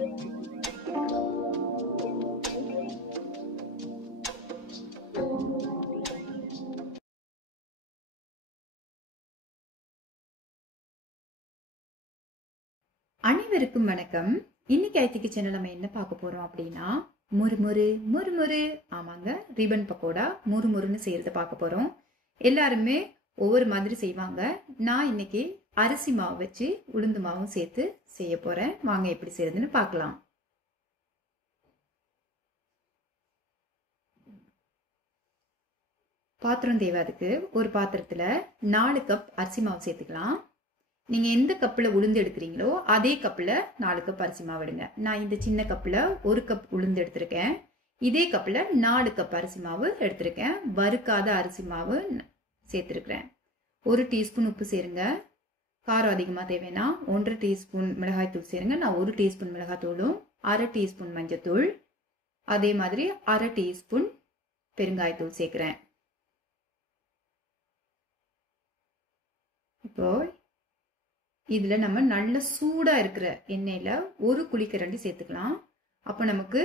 அனைவருக்கும் வணக்கம். இன்னைக்கு ஐத்தி கிச்சன்ல நம்ம என்ன பார்க்க போறோம் அப்படின்னா முறுமுறு முறுமுறு. ஆமாங்க, ரிப்பன் பக்கோடா முறுமுறுன்னு செய்யறத பார்க்க போறோம். எல்லாருமே ஒவ்வொரு மாதிரி செய்வாங்க. நான் இன்னைக்கு அரிசி மாவு வச்சு உளுந்து மாவும் சேர்த்து செய்ய போறேன். வாங்க எப்படி செய்யறதுன்னு பார்க்கலாம். பாத்திரம் தேவை. அதுக்கு ஒரு பாத்திரத்துல 4 கப் அரிசி மாவு சேர்த்துக்கலாம். நீங்க எந்த கப்ல உளுந்து எடுக்கிறீங்களோ அதே கப்ல 4 கப் அரிசி மாவு எடுங்க. நான் இந்த சின்ன கப்ல 1 கப் உளுந்து எடுத்திருக்கேன். இதே கப்ல 4 கப் அரிசி மாவு எடுத்திருக்கேன். வறுக்காத அரிசி மாவு சேர்த்திருக்கிறேன். 1 டீஸ்பூன் உப்பு சேருங்க. காரம் அதிகமா தேவைன்னா 1.5 டீஸ்பூன் மிளகாய் தூள் சேருங்க. நான் 1 டீஸ்பூன் மிளகாய் தூளும் 1/2 டீஸ்பூன் மஞ்சத்தூள், அதே மாதிரி 1/2 டீஸ்பூன் பெருங்காயத்தூள் சேர்க்கிறேன். இப்போ இதுல நம்ம நல்ல சூடா இருக்கிற எண்ணெயில 1 குழிக்கரண்டி சேர்த்துக்கலாம். அப்ப நமக்கு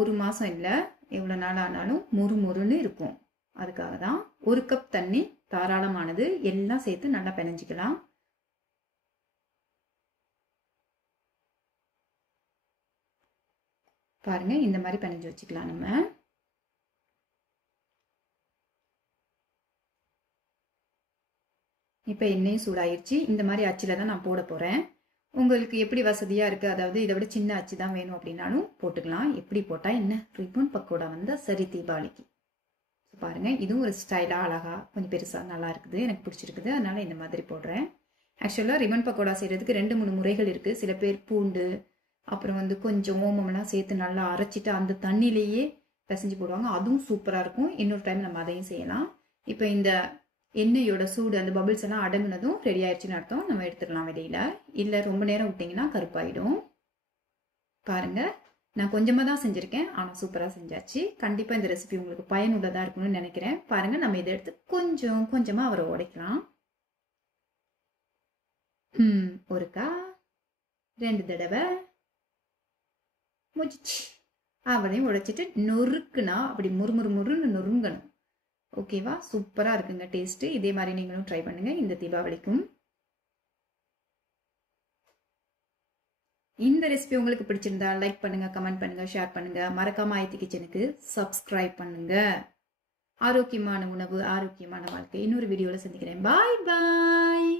1 மாசம் இல்ல, எவ்வளவு நாள் ஆனாலும் முறுமுறுன்னு இருக்கும். அதுக்காக தான் 1 கப் தண்ணி தாராளமானது. எல்லாம் சேர்த்து நல்லா பிணைஞ்சிக்கலாம். பாருங்க, இந்த மாதிரி பிணைஞ்சு வச்சுக்கலாம். நம்ம இப்போ எண்ணெயும் சூடாயிருச்சு. இந்த மாதிரி அச்சில் தான் நான் போட போகிறேன். உங்களுக்கு எப்படி வசதியாக இருக்குது, அதாவது இதை விட சின்ன அச்சு தான் வேணும் அப்படின்னாலும் போட்டுக்கலாம். எப்படி போட்டால் என்ன, ரிப்பன் பக்கோடா வந்தால் சரி தீபாவளிக்கு. பாருங்கள், இதுவும் ஒரு ஸ்டைலாக அழகாக கொஞ்சம் பெருசாக நல்லா இருக்குது, எனக்கு பிடிச்சிருக்குது. அதனால் இந்த மாதிரி போடுறேன். ஆக்சுவலாக ரிப்பன் பக்கோடா செய்கிறதுக்கு 2-3 முறைகள் இருக்குது. சில பேர் பூண்டு அப்புறம் கொஞ்சம் ஓமம்லாம் சேர்த்து நல்லா அரைச்சிட்டு அந்த தண்ணியிலேயே பிசைஞ்சு போடுவாங்க. அதுவும் சூப்பராக இருக்கும். இன்னொரு டைம் நம்ம அதையும் செய்யலாம். இப்போ இந்த எண்ணெயோட சூடு, அந்த பபிள்ஸ் எல்லாம் அடங்குனதும் ரெடி ஆயிடுச்சுன்னு அர்த்தம். நம்ம எடுத்துக்கலாம் வெளியில. இல்லை ரொம்ப நேரம் விட்டிங்கன்னா கருப்பாயிடும். பாருங்க, நான் கொஞ்சமாக தான் செஞ்சுருக்கேன், ஆனால் சூப்பராக செஞ்சாச்சு. கண்டிப்பாக இந்த ரெசிபி உங்களுக்கு பயனுள்ளதாக இருக்கணும்னு நினைக்கிறேன். பாருங்க, நம்ம இதை எடுத்து கொஞ்சம் கொஞ்சமாக அவரை உடைக்கலாம். ஒருக்கா 2 தடவை முடிச்சு அவரையும் உடைச்சிட்டு நொறுக்குனா அப்படி முறுமுறு முறுன்னு நொறுங்கணும். ஓகேவா? சூப்பரா இருக்குங்க டேஸ்ட். இதே மாதிரி நீங்களும் ட்ரை பண்ணுங்க இந்த தீபாவளிக்கும். இந்த ரெசிபி உங்களுக்கு பிடிச்சிருந்தா லைக் பண்ணுங்க, கமெண்ட் பண்ணுங்க, ஷேர் பண்ணுங்க. மறக்காம ஆயத்தி கிச்சனுக்கு சப்ஸ்கிரைப் பண்ணுங்க. ஆரோக்கியமான உணவு, ஆரோக்கியமான வாழ்க்கை. இன்னொரு வீடியோல சந்திக்கிறேன். பாய் பாய்.